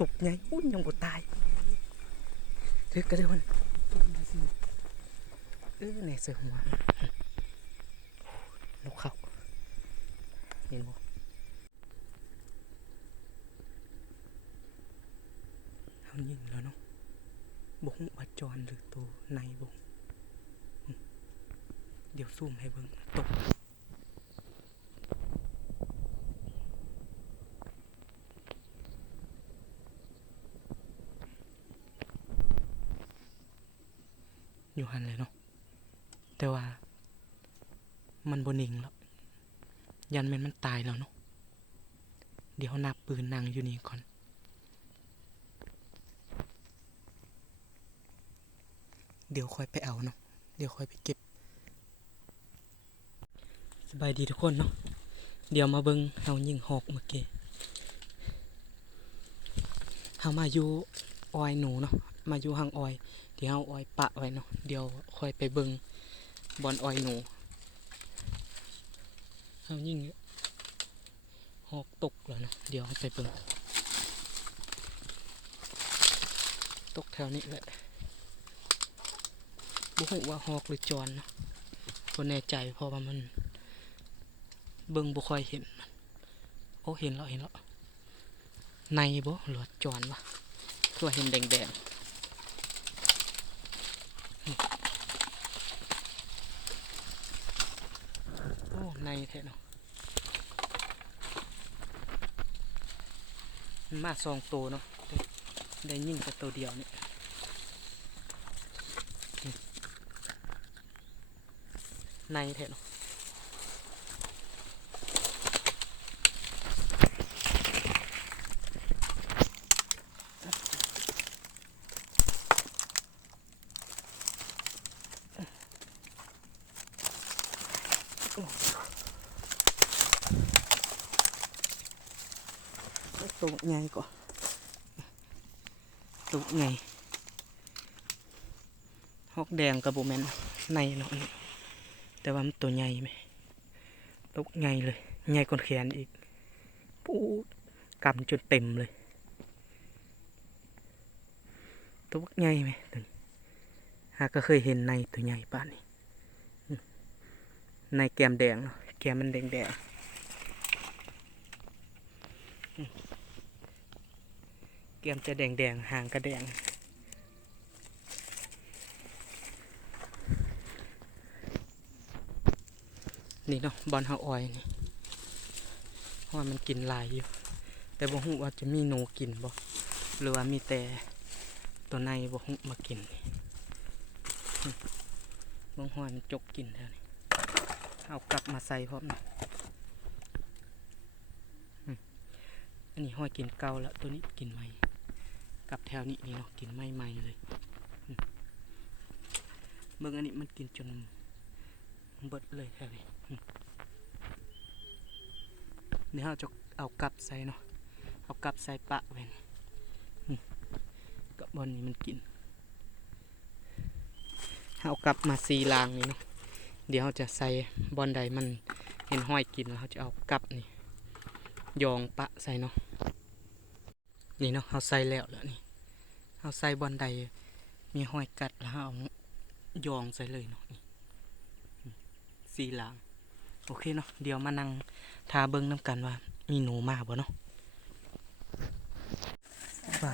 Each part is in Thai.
ตกไงอุ้ยยังบ่ตายถือกระเดือนเนี่ยเสือหัวนกเขาเห็นบ่เขายิงแล้วเนาะบ่ฮู้ว่าจรหรือตัวในบ่เดี๋ยวซูมให้เบิ่งตกอยู่หันเลยเนาะแต่ว่ามันบ่นิ่งแล้วยันแม่นมันตายแล้วเนาะเดี๋ยวนับปืนนั่งอยู่นี่ก่อนเดี๋ยวค่อยไปเอาเนาะเดี๋ยวค่อยไปเก็บสบายดีทุกคนเนาะเดี๋ยวมาเบิ่งเฮายิงหอกเมื่อกี้เฮามาอยู่ออยหนูเนาะมาอยู่หางออยที่เฮาออยปะไว้เนาะเดี๋ยวค่อยไปเบิ่งบอนออยหนูเฮายิงหอกตกแล้วเนาะเดี๋ยวไปเบิ่งตกแถวนี้แหละบ่ฮู้ว่าหอกหรือจรเนาะบ่แน่ใจเพราะว่ามันเบิ่งบ่ค่อยเห็นโอ้เห็นแล้วในบ่หรือจรวะคือว่าเห็นแดงๆโอ้ในแท้เนาะมันมา2ตัวเนาะได้ยิงแต่ตัวเดียวนี่ในแท้เนาะตัวใหญ่ก่อนตัวใหญ่ฮอกแดงกับโบแมนในเนาะแต่ว่ามันตัวใหญ่ไหมตัวใหญ่เลยใหญ่กว่าแขนอีกปูกำจนเต็มเลยตัวใหญ่ไหมตัวนี้หากก็เคยเห็นในตัวใหญ่ป่านนี้ในแก้มแดงเนาะแก้มมันแดงแก้มจะแดงหางก็แดงนี่เนาะบอลเฮาออยนี่เพราะว่ามันกินลายอยู่แต่บ่ฮู้ว่าจะมีหนูกินบ่หรือว่ามีแต่ตัวในบ่ฮู้มากินบางหอยมันจกกินแล้วนี่เอากลับมาใส่พร้อมนะอันนี้หอยกินเก่าแล้วตัวนี้กินใหม่กับแถวนี้นี่เนาะกินใหม่ๆเลยเบิ่งอันนี้มันกินจนเบิดเลยแถวนี้นี่เราจะเอากลับใส่เนาะเอากลับใส่ปะไว้กับบอลนี้มันกินเอากลับมาซีลางนี่เนาะเดี๋ยวเราจะใส่บอลใดมันเห็นห้อยกินแล้วเราจะเอากลับนี่ยองปะใส่เนาะนี่เนาะเราใส่แล้วนี่เราใส่บอลใดมีห้อยกัดแล้วเอายองใส่เลยเนาะซีลางโอเคเนาะเดี๋ยวมานั่งทาเบิ้งน้ำกันว่ามีหนูมาบ่เนาะว่า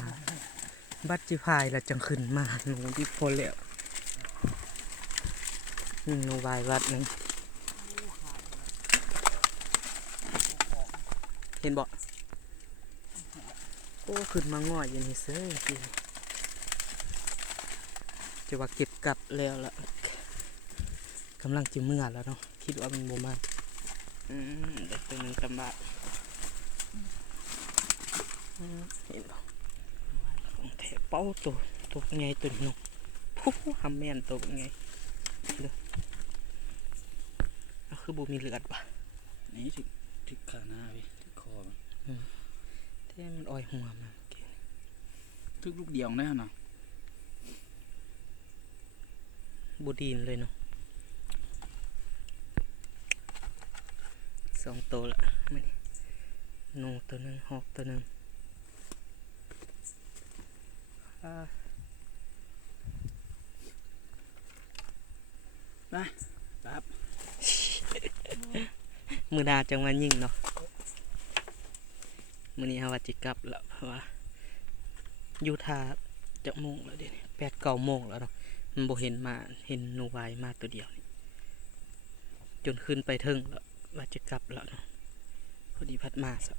บัดจิพายแล้วจังขึ้นมาหนูที่พอแล้วหนูวายวัดนึงเห็นบ่โอ้ขึ้นมาง่อยอย่างนี้เซ่จะว่าเก็บกลับแล้วล่ะกำลังจะเมื่อแล้วเนาะคิดว่ามันโมมาเด็กตัวนึงตำบะเห็นบ่ของแถบเป้าตัวไงตัวนึงผู้ทำแม่นตัวไงเด้อก็คือบูมีเลือดปะนี่ถึงขาหน้าพี่ถึงคอที่มันอ้อยหัวมันทึกลูกเดียวได้นะบูดีนเลยเนาะ2 ตัวละมันนูตัวนึงหอกตัวนึง ครับ มือหนาจังมายิงเนาะมื้อนี้เฮาว่าจิกลับแล้วเพราะว่าอยู่ท่าจักโมงแล้วเดี๋ยวนี้8-9 โมงแล้วเนาะมันบ่เห็นมาเห็นหนูวายมาตัวเดียวนี่จนขึ้นไปเทิงแล้วว่าจะกลับแล้วเนาะพอดีพัดมาซะ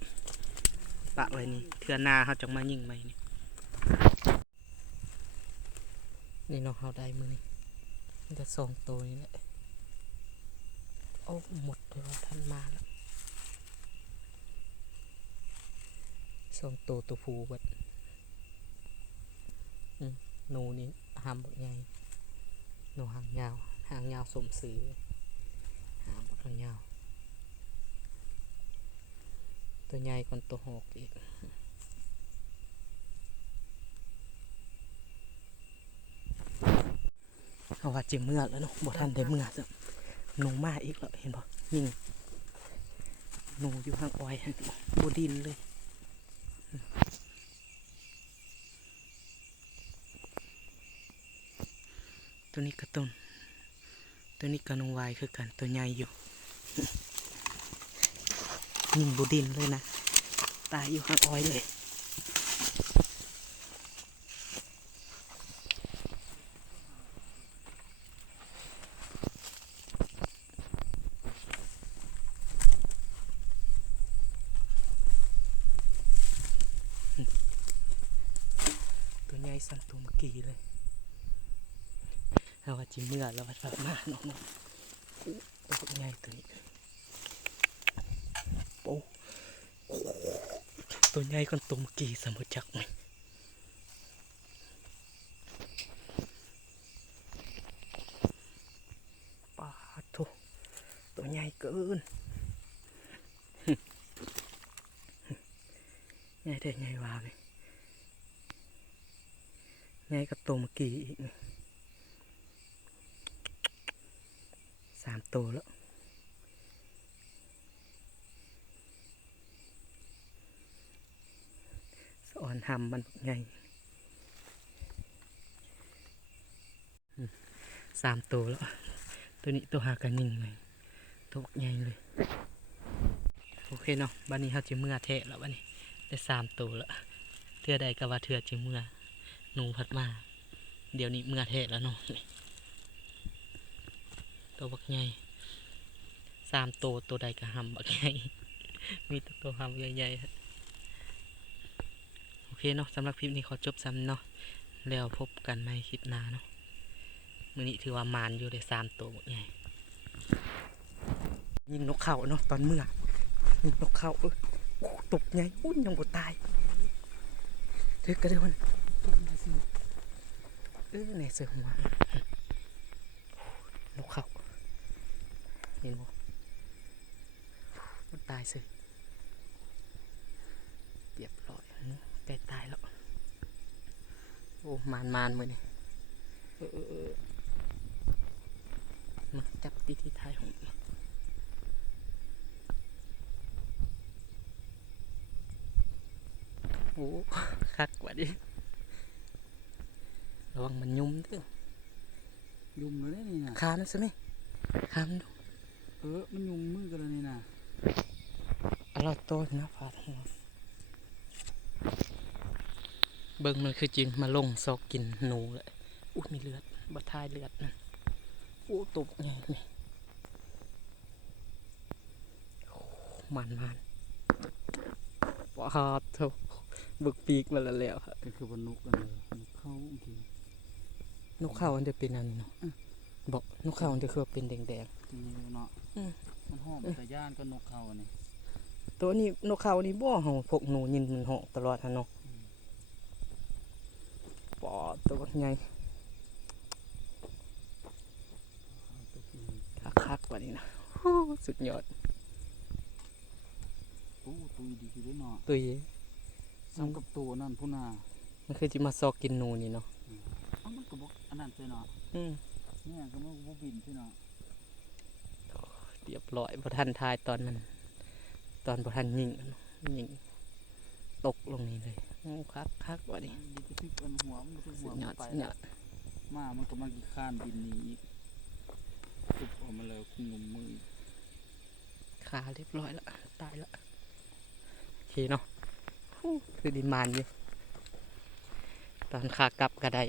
ปะไว้นี่เทื่อหน้าเฮาจังมายิงใหม่นี่นี่เนาะเฮาได้มื้อนี้มันจะ2 ตัวนี่แหละโอ้หมดเลยว่าท่านมาแล้ว2 ตัวตัวผู้เบิดหนูนี่หามบักใหญ่หนูหางยาวสมซื้อหางบักยาวตัวใหญ่กว่าตัวหอกอีกเอาว่าจิเมื่อแล้วเนาะบ่ทันได้เมื่อจ้ะหนูมาอีกแล้วเห็นบ่ยิงหนูอยู่ข้างอ้อยบ่ดินเลยตัวนี้ก็ตัวนี้ก็น้องวายคือกันตัวใหญ่อยู่ยิงบ่ดินเลยนะตายอยู่ข้างอ้อยเลยตัวใหญ่สั่นตัวเมื่อกี้เลยเอาว่าจิเมื่อแล้วว่าแบบมาน้องๆตัวใหญ่ตัวนี้โอ้ตัวใหญ่กว่าตัวเมื่อกี้สมบูรณ์จักไหมปาทุตัวใหญ่เกินใหญ่แต่ใหญ่ว่าเลยใหญ่กับตัวเมื่อกี้อีก3 ตัวแล้วสอนทำมันไง3 ตัวแล้วตัวนี้ตัวหากันยิงเลยตัวใหญ่เลยโอเคเนาะบันนี้เขาจะเมื่อเทะแล้วบันนี้ได้3 ตัวแล้วเทื่อใดก็ว่าเทื่อจะเมื่อหนูพัดมาเดี๋ยวนี้เมื่อเทะแล้วเนาะตัวบักใหญ่3 ตัวตัวใดก็หำบักใหญ่มีตัวหำใหญ่ๆโอเคเนาะสำหรับคลิปนี้ขอจบซ้ำเนาะแล้วพบกันในคลิปหน้าเนาะมื้อนี้ถือว่ามานอยู่ได้3 ตัวบักใหญ่ยิงนกเขาเนาะตอนเมื่อยิงนกเขาตกใหญ่อุ้ยยังบ่ตายถึกกระเดี๋ยวในเสือหัวนกเขาเห็นบ่มันตายสิเรียบร้อยใกล้ตายแล้วโอ้มานมือนี่มาจับตีที่ท้ายของโอ้คักกว่าดิระวังมันยุ่มเด้อ ยุ่มเลยนี่นะ ขามันสิไหมขามันดู มันยุ่มมือกันเลยนี่นะ เอาเราโตนะพาดหัวเบิ่งมันคือจริงมาลงซอกกินหนูเลยอุ้ยมีเลือดบัดทายเลือดนั่นโอ้ตกใหญ่ไหมมันว้าวเท่าบึกปีกมาแล้วครับ ก็คือวันนกกันเลยนกเข้าบางที นกเขาอันจะเป็นอันนี้เนาะบอกนกเขาอันจะคือเป็นแดง ทีนี้เนาะมันหอมแต่ย่านก็นกเข้าอันนี้ ๆตัวนี้นกเขานี่บ่เห่าพวกหนูยินมันเห่าตลอดฮะเนาะปอดตัวใหญ่คักๆกว่านี้นะสุดยอด ตุยดีอยู่ด้วยเนาะ ตุย ซ้ำกับตัวนั่นพุ่นน่ะ มันคือจะมาซอกกินหนูนี่เนาะ มันก็บอกอันนั้นใช่เนาะเนี่ยก็มันบ่บินใช่เนาะ เรียบร้อยพอท่านทายตอนนั้นตอนพอท่านยิงตกลงนี่เลยคักว่านี่ ดีก็ทึกอันหัวมันทึกหั สุ ว ด มัน ยอด ไป สุดยอด มามันก็มันกี่ข้านบินหนีอีก คุบออกมาแล้วคุงมมือ ขาเรียบร้อยละตายละโอเคเนาะคือดินมานอยู่ตอนขากลับก็ได้